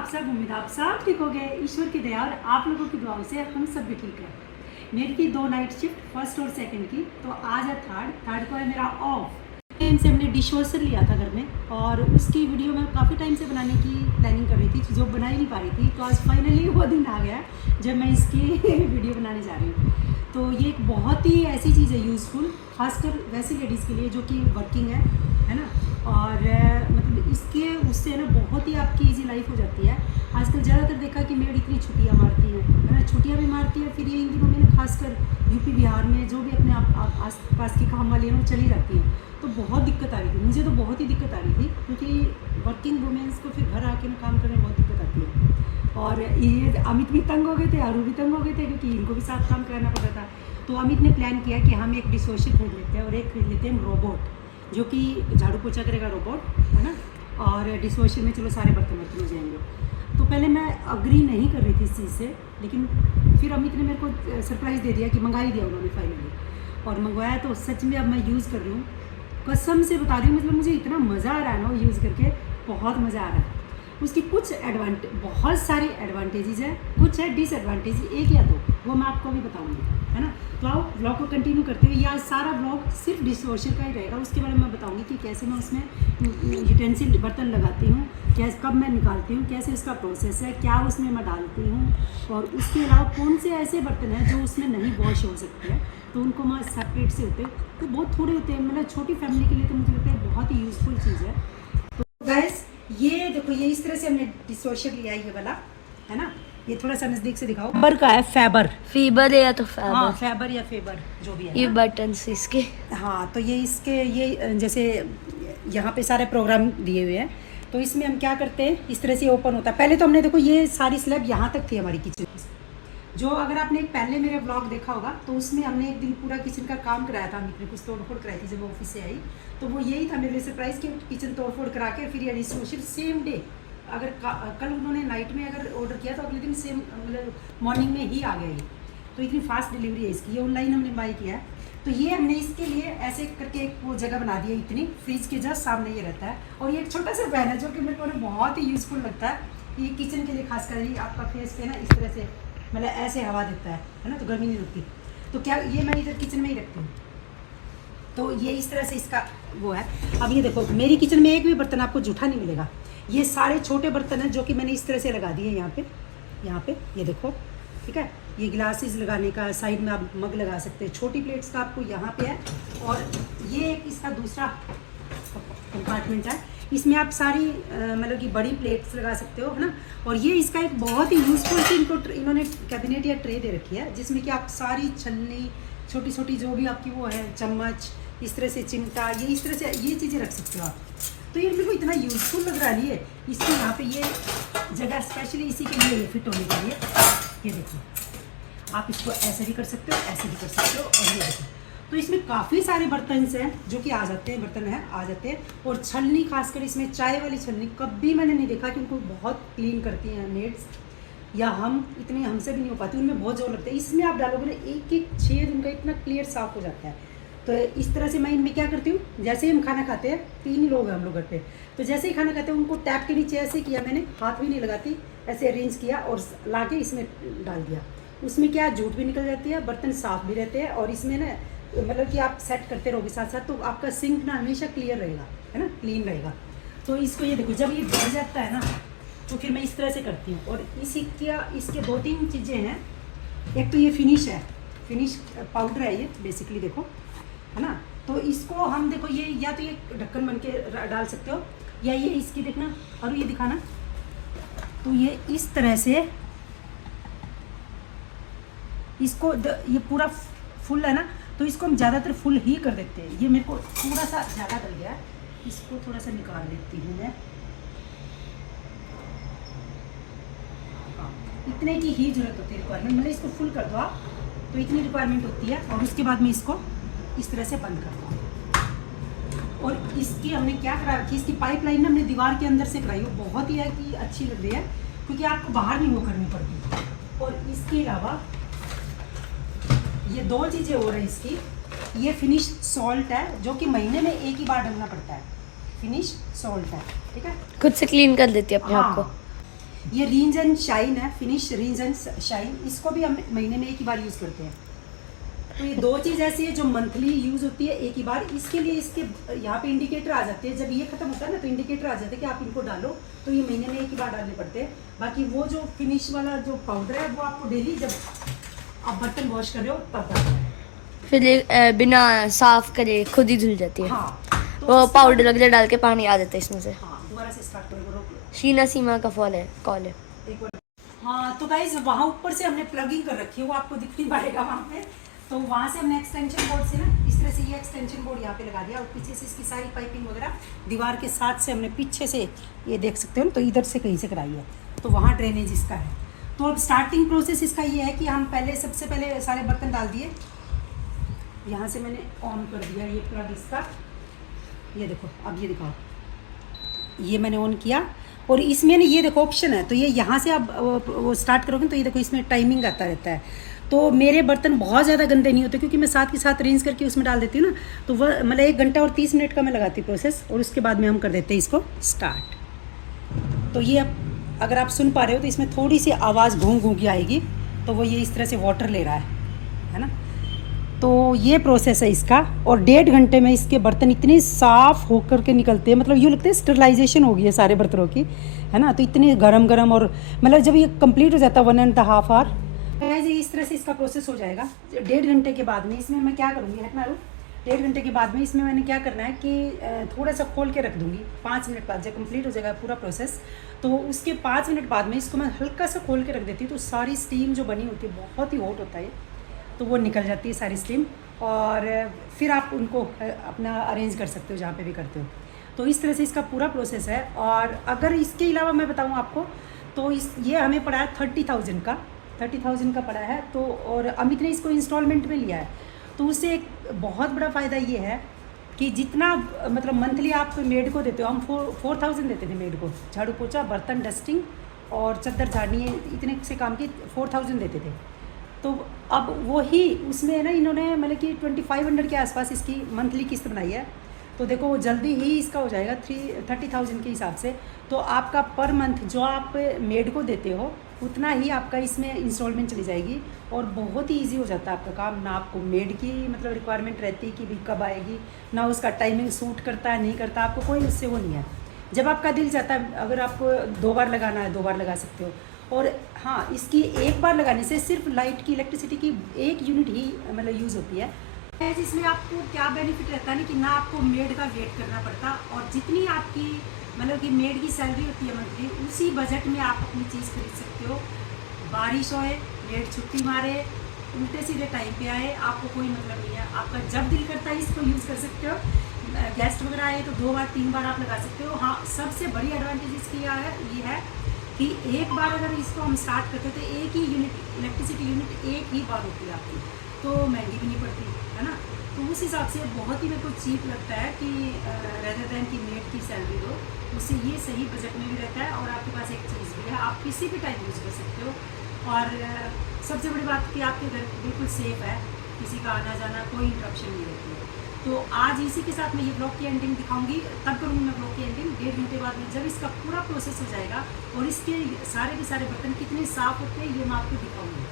आप सब? उम्मीद आप सब ठीक हो गए। ईश्वर की दया और आप लोगों की दुआओं से हम सब भी ठीक है। मेरी थी 2 नाइट शिफ्ट, फर्स्ट और सेकंड की, तो आज है थर्ड को है मेरा ऑफ। से हमने डिश वॉशर लिया था घर में और उसकी वीडियो मैं काफ़ी टाइम से बनाने की प्लानिंग कर रही थी, जो बना ही नहीं पा रही थी। तो आज फाइनली वो दिन आ गया जब मैं इसकी वीडियो बनाने जा रही हूँ। तो ये एक बहुत ही ऐसी चीज़ है यूज़फुल, खासकर वैसी लेडीज़ के लिए जो कि वर्किंग है ना। और मतलब इसके उससे ना बहुत ही आपकी इजी लाइफ हो जाती है। आजकल ज़्यादातर देखा कि मेड इतनी छुट्टियाँ मारती है ना, छुट्टियाँ भी मारती है। फिर ये इन दिनों में खासकर यूपी बिहार में जो भी अपने आप आस पास की काम वाली है वो चली जाती है। तो बहुत दिक्कत आ रही थी, मुझे तो बहुत ही दिक्कत आ रही थी, क्योंकि वर्किंग वुमेंस को फिर घर आके काम करने में बहुत दिक्कत आती है। और ये अमित भी तंग हो गए थे, आरू भी तंग हो गए थे, क्योंकि इनको भी साथ काम कराना पड़ रहा था। तो अमित ने प्लान किया कि हम एक डिश वॉशर खरीद लेते हैं और एक खरीद लेते हैं रोबोट, जो कि झाड़ू पोछा करेगा रोबोट, है ना। और डिश वॉशर में चलो सारे बर्तन वर्तन हो जाएंगे। तो पहले मैं अग्री नहीं कर रही थी इस चीज़ से, लेकिन फिर अमित ने मेरे को सरप्राइज़ दे दिया कि मंगा ही दिया उन्होंने फाइनली। और मंगवाया तो सच में अब मैं यूज़ कर रही हूँ, कसम से बता रही हूँ। मतलब मुझे इतना मज़ा आ रहा है ना वो यूज़ करके, बहुत मज़ा आ रहा है। उसकी कुछ बहुत सारी एडवांटेजेस है, कुछ है डिसएडवांटेज, एक या दो, वो मैं आपको भी बताऊँगी, है ना। तो आओ ब्लॉग को कंटिन्यू करते हुए, या सारा ब्लॉग सिर्फ डिश वॉशर का ही रहेगा। उसके बारे में मैं बताऊँगी कि कैसे मैं उसमें यूटेंसिल बर्तन लगाती हूँ, कैसे कब मैं निकालती हूँ, कैसे उसका प्रोसेस है, क्या उसमें मैं डालती हूँ, और उसके अलावा कौन से ऐसे बर्तन हैं जो उसमें नहीं वॉश हो सकते हैं, तो उनको मैं सेपरेट से होते हैं। तो बहुत थोड़े होते हैं, मतलब छोटी फैमिली के लिए तो मुझे लगता है बहुत ही यूज़फुल चीज़ है। तो गाइस ये देखो, ये इस तरह से हमने डिश वॉशर लिया है, ये वाला, है ना। ये थोड़ा सा नज़दीक से दिखाओ। फैबर का है, फीबर है या तो फैबर। हाँ, फैबर या फेबर जो भी है ये ना। बटन इसके। हाँ, तो ये इसके ये जैसे यहाँ पे सारे प्रोग्राम दिए हुए हैं। तो इसमें हम क्या करते हैं, इस तरह से ओपन होता है। पहले तो हमने देखो ये सारी स्लैब यहाँ तक थी हमारी किचन, जो अगर आपने एक पहले मेरा ब्लॉग देखा होगा तो उसमें हमने एक दिन पूरा किचन का काम कराया था। हमने कुछ तोड़ फोड़ कराई थी जब वो ऑफिस से आई, तो वो यही था मेरे लिए सरप्राइज़ कि किचन तोड़ फोड़ करा के फिर ये डिश वॉशर सेम डे, अगर कल उन्होंने नाइट में अगर ऑर्डर किया तो अगले दिन सेम मतलब मॉर्निंग में ही आ गया ये। तो इतनी फास्ट डिलीवरी है इसकी, ये ऑनलाइन हमने बाई किया है। तो ये हमने इसके लिए ऐसे करके एक वो जगह बना दी है, इतनी फ्रिज के जस्ट सामने ये रहता है। और ये एक छोटा सा पैन है जो कि मेरे को बहुत ही यूज़फुल लगता है। ये किचन के लिए खासकर ये आपका फेस पे ना इस तरह से मतलब ऐसे हवा देता है ना, तो गर्मी नहीं लगती। तो क्या ये मैं इधर किचन में ही रखती हूँ। तो ये इस तरह से इसका वो है। अब ये देखो, मेरी किचन में एक भी बर्तन आपको जूठा नहीं मिलेगा। ये सारे छोटे बर्तन हैं जो कि मैंने इस तरह से लगा दिए यहाँ पे ये देखो, ठीक है। ये ग्लासेस लगाने का, साइड में आप मग लगा सकते हैं, छोटी प्लेट्स का आपको यहाँ पे है। और ये एक इसका दूसरा कंपार्टमेंट है, इसमें आप सारी मतलब कि बड़ी प्लेट्स लगा सकते हो, है ना। और ये इसका एक बहुत ही यूज़फुल सी इन्होंने कैबिनेट या ट्रे दे रखी है, जिसमें कि आप सारी छलनी, छोटी छोटी जो भी आपकी वो है, चम्मच, इस तरह से चिमटा, ये इस तरह से ये चीज़ें रख सकते हो आप। तो ये मेरे को इतना यूज़फुल लग रहा है। इसके यहाँ पे ये जगह स्पेशली इसी के लिए फिट होने के लिए, ये देखो आप इसको ऐसे भी कर सकते हो, ऐसे भी कर सकते हो। और ये देखो, तो इसमें काफ़ी सारे बर्तन हैं जो कि आ जाते हैं, बर्तन हैं आ जाते हैं। और छलनी, खासकर इसमें चाय वाली छलनी, कभी मैंने नहीं देखा कि उनको बहुत क्लीन करती हैं मेड्स, या हम इतनी हमसे भी नहीं हो पाती, उनमें बहुत जोर लगता है। इसमें आप डालोगे ना, एक एक छेद उनका इतना क्लियर साफ हो जाता है। तो इस तरह से मैं इनमें क्या करती हूँ, जैसे ही हम खाना खाते हैं, 3 ही लोग हैं हम लोग घर पे, तो जैसे ही खाना खाते हैं उनको टैप के नीचे ऐसे किया मैंने, हाथ भी नहीं लगाती, ऐसे अरेंज किया और ला के इसमें डाल दिया। उसमें क्या, जूठ भी निकल जाती है, बर्तन साफ भी रहते हैं। और इसमें ना मतलब कि आप सेट करते रहोगे साथ साथ, तो आपका सिंक ना हमेशा क्लियर रहेगा, है ना, क्लीन रहेगा। तो इसको ये देखो, जब ये भर जाता है ना, तो फिर मैं इस तरह से करती हूँ। और इसके 2-3 चीज़ें हैं। एक तो ये फिनिश पाउडर है ये बेसिकली, देखो, है ना। तो इसको हम देखो, ये या तो ये ढक्कन बन के डाल सकते हो, या ये इसकी देखना और ये दिखाना। तो ये इस तरह से इसको ये पूरा फुल है ना, तो इसको हम ज़्यादातर फुल ही कर देते हैं। ये मेरे को थोड़ा सा ज़्यादा डल गया है, इसको थोड़ा सा निकाल देती हूँ मैं। इतने की ही जरूरत होती है, रिक्वायरमेंट, मतलब इसको फुल कर दो आप, तो इतनी रिक्वायरमेंट होती है। और उसके बाद में इसको इस तरह से बंद कर दो। और इसकी हमने क्या करा रखी, इसकी पाइपलाइन हमने दीवार के अंदर से कराई, वो बहुत ही है कि अच्छी लग रही है, क्योंकि आपको बाहर नहीं वो करनी पड़ती। और इसके अलावा ये 2 चीज़ें हो रही इसकी, ये फिनिश सॉल्ट है जो कि महीने में एक ही बार डालना पड़ता है, फिनिश सॉल्ट है, ठीक है। खुद से क्लीन कर देती है अपने आप को। ये रिंज एंड शाइन है, फिनिश रिंज एंड शाइन। इसको भी हम महीने में एक ही बार यूज़ करते हैं। तो ये दो चीज़ ऐसी है जो मंथली यूज़ होती है एक ही बार। इसके लिए इसके यहाँ पे इंडिकेटर आ जाते हैं, जब ये खत्म होता है ना तो इंडिकेटर आ जाते हैं कि आप इनको डालो, तो ये महीने में एक ही बार डालने पड़ते हैं। बाकी वो जो फिनिश वाला जो पाउडर है वो आपको डेली जब आप बर्तन वॉश कर रहे हो तब डालना है। फिर ये बिना साफ करे खुद ही धुल जाती है। हाँ, तो वो उसके पाउडर बाद- डाल के पानी आ जाता है इसमें से। हाँ, दोबारा से स्टार्ट करो, रोक लो शीना सीमा का कॉल है एक बार। हाँ, तो गाइज वहाँ ऊपर से हमने प्लगिंग कर रखी है, वो आपको दिख नहीं पाएगा वहाँ पे। तो वहाँ से हमने एक्सटेंशन बोर्ड से ना इस तरह से ये एक्सटेंशन बोर्ड यहाँ पे लगा दिया, और पीछे से इसकी सारी पाइपिंग वगैरह दीवार के साथ से हमने पीछे से ये देख सकते हो ना, तो इधर से कहीं से कराई है, तो वहाँ ड्रेनेज इसका है। तो अब स्टार्टिंग प्रोसेस इसका ये है कि हम सबसे पहले सारे बर्तन डाल दिए। यहाँ से मैंने ऑन कर दिया ये प्लग इसका, ये देखो, अब ये दिखाओ, ये मैंने ऑन किया, और इसमें ना ये देखो ऑप्शन है, तो ये यहाँ से आप वो स्टार्ट करोगे तो ये देखो इसमें टाइमिंग आता रहता है। तो मेरे बर्तन बहुत ज़्यादा गंदे नहीं होते क्योंकि मैं साथ के साथ रिंस करके उसमें डाल देती हूँ ना, तो वह मतलब 1 घंटा और 30 मिनट का मैं लगाती हूँ प्रोसेस, और उसके बाद में हम कर देते हैं इसको स्टार्ट। तो ये अब अगर आप सुन पा रहे हो तो इसमें थोड़ी सी आवाज़ घूं घूं की आएगी, तो वो ये इस तरह से वाटर ले रहा है ना। तो ये प्रोसेस है इसका, और 1.5 घंटे में इसके बर्तन इतने साफ़ होकर के निकलते हैं, मतलब यूँ लगता है स्टरलाइजेशन हो गई है सारे बर्तनों की, है ना। तो इतने गरम गरम, और मतलब जब ये कंप्लीट हो जाता है 1.5 आवर, इस तरह से इसका प्रोसेस हो जाएगा। 1.5 घंटे के बाद में इसमें मैं क्या करूँगी, हट मारूँ, 1.5 घंटे के बाद में इसमें मैंने क्या करना है कि थोड़ा सा खोल के रख दूँगी। 5 मिनट बाद जब कंप्लीट हो जाएगा पूरा प्रोसेस, तो उसके 5 मिनट बाद में इसको मैं हल्का सा खोल के रख देती हूँ, तो सारी स्टीम जो बनी होती है, बहुत ही हॉट होता है, तो वो निकल जाती है सारी स्टीम, और फिर आप उनको अपना अरेंज कर सकते हो जहाँ पे भी करते हो। तो इस तरह से इसका पूरा प्रोसेस है। और अगर इसके अलावा मैं बताऊँ आपको, तो ये हमें पड़ा है 30,000 का पड़ा है। तो और अमित ने इसको इंस्टॉलमेंट में लिया है, तो उससे एक बहुत बड़ा फ़ायदा ये है कि जितना मतलब मंथली आप मेड को देते हो, हम 4,000 देते थे मेड को, झाड़ू पोछा, बर्तन, डस्टिंग और चद्दर झाड़नी, इतने से काम की 4,000 देते थे। तो अब वही उसमें ना इन्होंने मतलब कि 2500 के आसपास इसकी मंथली किस्त बनाई है। तो देखो वो जल्दी ही इसका हो जाएगा 30,000 के हिसाब से। तो आपका पर मंथ जो आप मेड को देते हो उतना ही आपका इसमें इंस्टॉलमेंट चली जाएगी, और बहुत ही इजी हो जाता है आपका काम। ना आपको मेड की मतलब रिक्वायरमेंट रहती कि भी कब आएगी, ना उसका टाइमिंग सूट करता है नहीं करता, आपको कोई उससे वो नहीं है। जब आपका दिल चाहता है, अगर आपको 2 बार लगाना है 2 बार लगा सकते हो। और हाँ, इसकी एक बार लगाने से सिर्फ लाइट की इलेक्ट्रिसिटी की 1 यूनिट ही मतलब यूज़ होती है। इसमें आपको क्या बेनिफिट रहता है ना कि ना आपको मेड का वेट करना पड़ता, और जितनी आपकी मतलब कि मेड की सैलरी होती है मंथली, उसी बजट में आप अपनी चीज़ खरीद सकते हो। बारिश होए, मेड छुट्टी मारे, उल्टे सीधे टाइम पे आए, आपको कोई मतलब नहीं है। आपका जब दिल करता है इसको यूज़ कर सकते हो। गेस्ट वगैरह आए तो 2 बार 3 बार आप लगा सकते हो। हाँ, सबसे बड़ी एडवांटेज इसकी ये है कि एक बार अगर इसको हम स्टार्ट करते तो एक ही यूनिट इलेक्ट्रिसिटी यूनिट एक ही बार होती है आपकी, तो महंगी भी नहीं पड़ती, है ना। तो उस हिसाब से बहुत ही मेरे को चीप लगता है कि रेदर दैन की मेड की सैलरी दो, उससे ये सही बजट में भी रहता है, और आपके पास एक चीज़ भी है, आप किसी भी टाइम यूज़ कर सकते हो। और सबसे बड़ी बात कि आपके घर बिल्कुल सेफ़ है, किसी का आना जाना कोई इंटरप्शन नहीं रहती है। तो आज इसी के साथ मैं ये ब्लॉग की एंडिंग दिखाऊंगी, तब करूँगी मैं ब्लॉग की एंडिंग 1.5 घंटे बाद में, जब इसका पूरा प्रोसेस हो जाएगा और इसके सारे के सारे बर्तन कितने साफ़ होते हैं ये मैं आपको दिखाऊंगी।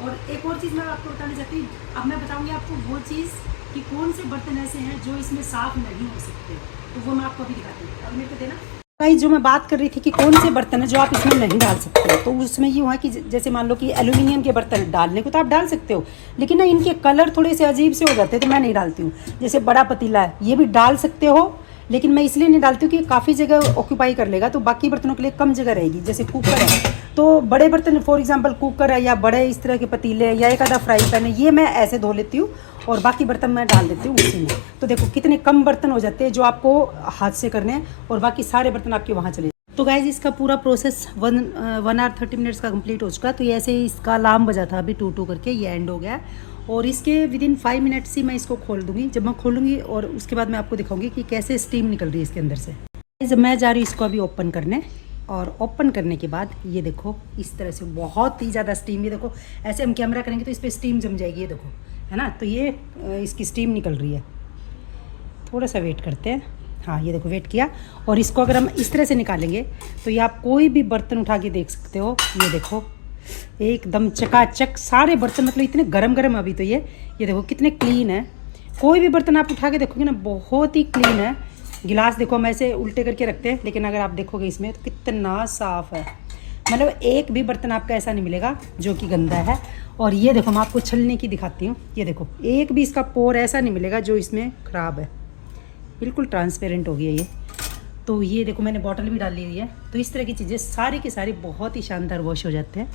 और एक और चीज़ मैं आपको बताना चाहती हूँ, अब मैं बताऊंगी आपको वो चीज़ कि कौन से बर्तन ऐसे हैं जो इसमें साफ़ नहीं हो सकते, तो वो मैं आपको अभी दिखाती हूँ। अब मेरे को देना भाई, जो मैं बात कर रही थी कि कौन से बर्तन है जो आप इसमें नहीं डाल सकते, तो उसमें ये हुआ कि जैसे मान लो कि एल्यूमिनियम के बर्तन डालने को तो आप डाल सकते हो, लेकिन ना इनके कलर थोड़े से अजीब से हो जाते हैं, तो मैं नहीं डालती हूँ। जैसे बड़ा पतीला है, ये भी डाल सकते हो, लेकिन मैं इसलिए नहीं डालती हूँ कि काफ़ी जगह ऑक्यूपाई कर लेगा, तो बाकी बर्तनों के लिए कम जगह रहेगी। जैसे कुकर है, तो बड़े बर्तन फॉर एग्जांपल कुकर है या बड़े इस तरह के पतीले या एक आधा फ्राई पैन है, ये मैं ऐसे धो लेती हूँ और बाकी बर्तन मैं डाल देती हूँ उसी में। तो देखो कितने कम बर्तन हो जाते हैं जो आपको हाथ से करने हैं, और बाकी सारे बर्तन आपके वहाँ चले। तो गाइज इसका पूरा प्रोसेस 1 आवर 30 मिनट्स का कंप्लीट हो चुका। तो ये ऐसे ही इसका अलार्म बजा था अभी 2 करके, ये एंड हो गया, और इसके विदिन 5 मिनट्स ही मैं इसको खोल दूँगी। जब मैं खोलूँगी और उसके बाद मैं आपको दिखाऊंगी कि कैसे स्टीम निकल रही है इसके अंदर से। जब मैं जा रही हूँ इसको अभी ओपन करने, और ओपन करने के बाद ये देखो इस तरह से बहुत ही ज़्यादा स्टीम, ये देखो ऐसे हम कैमरा करेंगे तो इस पर स्टीम जम जाएगी, ये देखो, है ना। तो ये इसकी स्टीम निकल रही है। थोड़ा सा वेट करते हैं, हाँ ये देखो वेट किया। और इसको अगर हम इस तरह से निकालेंगे तो ये आप कोई भी बर्तन उठा के देख सकते हो। ये देखो एकदम चकाचक सारे बर्तन, मतलब इतने गरम गरम अभी तो ये देखो कितने क्लीन है। कोई भी बर्तन आप उठा के देखोगे ना बहुत ही क्लीन है। गिलास देखो हम ऐसे उल्टे करके रखते हैं, लेकिन अगर आप देखोगे इसमें तो कितना साफ़ है। मतलब एक भी बर्तन आपका ऐसा नहीं मिलेगा जो कि गंदा है। और ये देखो मैं आपको छलने की दिखाती हूँ। ये देखो एक भी इसका पोर ऐसा नहीं मिलेगा जो इसमें ख़राब है। बिल्कुल ट्रांसपेरेंट हो गया ये। तो ये देखो मैंने बॉटल भी डाली हुई है। तो इस तरह की चीज़ें सारी की सारी बहुत ही शानदार वॉश हो जाते हैं।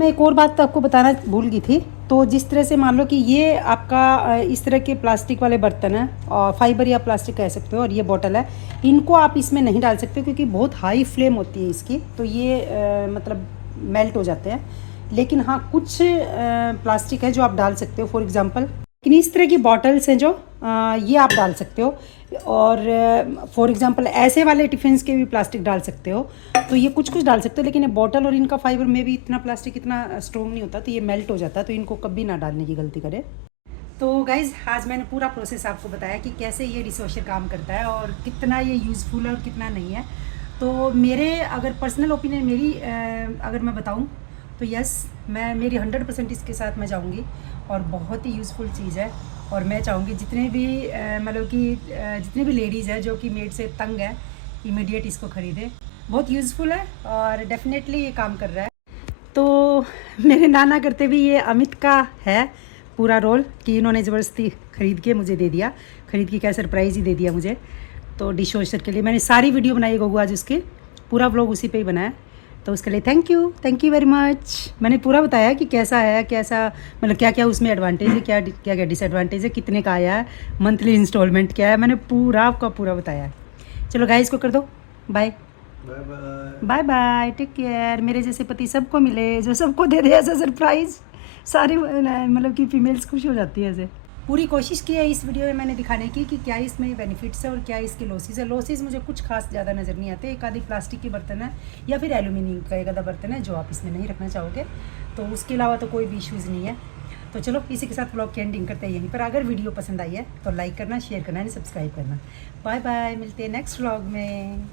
मैं एक और बात तो आपको बताना भूल गई थी। तो जिस तरह से मान लो कि ये आपका इस तरह के प्लास्टिक वाले बर्तन हैं, और फाइबर या प्लास्टिक कह सकते हो, और ये बॉटल है, इनको आप इसमें नहीं डाल सकते क्योंकि बहुत हाई फ्लेम होती है इसकी। तो ये मतलब मेल्ट हो जाते हैं। लेकिन हाँ कुछ प्लास्टिक है जो आप डाल सकते हो, फॉर एग्जांपल। लेकिन इस तरह की बॉटल्स हैं जो ये आप डाल सकते हो। और फॉर एग्जांपल ऐसे वाले टिफ़िन्स के भी प्लास्टिक डाल सकते हो। तो ये कुछ कुछ डाल सकते हो, लेकिन ये बॉटल और इनका फाइबर में भी इतना प्लास्टिक इतना स्ट्रॉन्ग नहीं होता, तो ये मेल्ट हो जाता है। तो इनको कभी ना डालने की गलती करें। तो गाइज़ आज मैंने पूरा प्रोसेस आपको बताया कि कैसे ये डिशवॉशर काम करता है और कितना ये यूज़फुल है और कितना नहीं है। तो मेरे अगर पर्सनल ओपिनियन मेरी अगर मैं बताऊँ तो यस, मैं मेरी 100% इसके साथ मैं जाऊँगी। और बहुत ही यूज़फुल चीज़ है। और मैं चाहूँगी जितने भी मतलब कि जितने भी लेडीज़ हैं जो कि मेड से तंग है, इमीडिएट इसको ख़रीदें। बहुत यूज़फुल है और डेफिनेटली ये काम कर रहा है। तो मेरे नाना करते भी ये अमित का है पूरा रोल कि इन्होंने ज़बरदस्ती ख़रीद के मुझे दे दिया। ख़रीद के क्या सरप्राइज़ ही दे दिया मुझे। तो डिश वॉशर के लिए मैंने सारी वीडियो बनाई गोगू आज उसकी, पूरा व्लॉग उसी पे ही बनाया। तो उसके लिए थैंक यू वेरी मच। मैंने पूरा बताया कि कैसा है, कैसा मतलब क्या क्या उसमें एडवांटेज है, क्या क्या क्या डिसएडवांटेज है, कितने का आया है, मंथली इंस्टॉलमेंट क्या है, मैंने पूरा आपका पूरा बताया है। चलो गाइस को कर दो bye bye bye, take care. मेरे जैसे पति सबको मिले जो सबको दे दे ऐसा सरप्राइज़। सारी मतलब कि फीमेल्स खुश हो जाती है ऐसे। पूरी कोशिश की है इस वीडियो में मैंने दिखाने की कि क्या इसमें बेनिफिट्स है और क्या इसके लॉसेस है। लॉसेस मुझे कुछ खास ज़्यादा नज़र नहीं आते। एक आधी प्लास्टिक के बर्तन है या फिर एल्यूमिनियम का एक आधा बर्तन है जो आप इसमें नहीं रखना चाहोगे। तो उसके अलावा तो कोई भी इश्यूज़ नहीं है। तो चलो इसी के साथ ब्लॉग की एंडिंग करते हैं यहीं पर। अगर वीडियो पसंद आई है तो लाइक करना, शेयर करना एंड सब्सक्राइब करना। बाय बाय, मिलते हैं नेक्स्ट व्लॉग में।